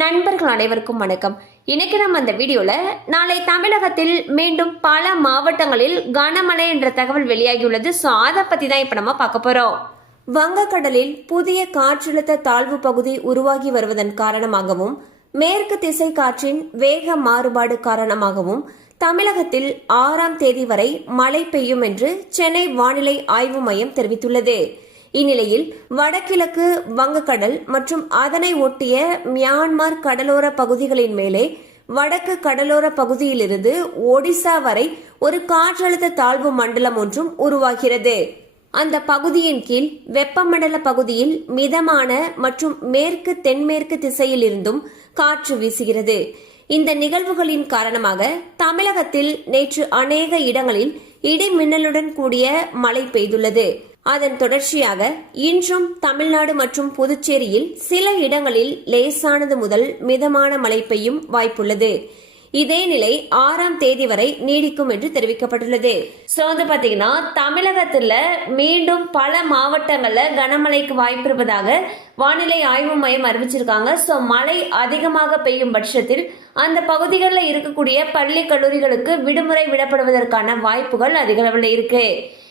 நண்பர்கள் அனைவருக்கும் வணக்கம். இன்னைக்கு நம்ம அந்த வீடியோல நாளை தமிழகத்தில் மீண்டும் பல மாவட்டங்களில் கனமழை என்ற தகவல் வெளியாகியுள்ளது. ஸோ அதை பத்தி தான் இப்போ நம்ம பார்க்க போறோம். வங்கக்கடலில் புதிய காற்றழுத்த தாழ்வு பகுதி உருவாகி வருவதன் காரணமாகவும் மேற்கு திசை காற்றின் வேக மாறுபாடு காரணமாகவும் தமிழகத்தில் ஆறாம் தேதி வரை மழை பெய்யும் என்று சென்னை வானிலை ஆய்வு மையம் தெரிவித்துள்ளது. இந்நிலையில் வடகிழக்கு வங்கக்கடல் மற்றும் அதனை ஒட்டிய மியான்மர் கடலோர பகுதிகளின் மேலே வடக்கு கடலோர பகுதியிலிருந்து ஒடிசா வரை ஒரு காற்றழுத்த தாழ்வு மண்டலம் ஒன்றும் உருவாகிறது. அந்த பகுதியின் கீழ் வெப்பமண்டல பகுதியில் மிதமான மற்றும் மேற்கு தென்மேற்கு திசையில் இருந்தும் காற்று வீசுகிறது. இந்த நிகழ்வுகளின் காரணமாக தமிழகத்தில் நேற்று அநேக இடங்களில் இடி மின்னலுடன் கூடிய மழை பெய்துள்ளது. அதன் தொடர்ச்சியாக இன்றும் தமிழ்நாடு மற்றும் புதுச்சேரியில் சில இடங்களில் லேசானது முதல் மிதமான மழை பெய்யும் வாய்ப்புள்ளது. இதே நிலை ஆறாம் தேதி வரை நீடிக்கும் என்று தெரிவிக்கப்பட்டுள்ளது. ஸோ வந்து பார்த்தீங்கன்னா தமிழகத்தில் மீண்டும் பல மாவட்டங்களில் கனமழைக்கு வாய்ப்பு இருப்பதாக வானிலை ஆய்வு மையம் அறிவிச்சிருக்காங்க. ஸோ மழை அதிகமாக பெய்யும் பட்சத்தில் அந்த பகுதிகளில் இருக்கக்கூடிய பள்ளி கல்லூரிகளுக்கு விடுமுறை விடப்படுவதற்கான வாய்ப்புகள் அதிகளவில் இருக்குது இருக்கு.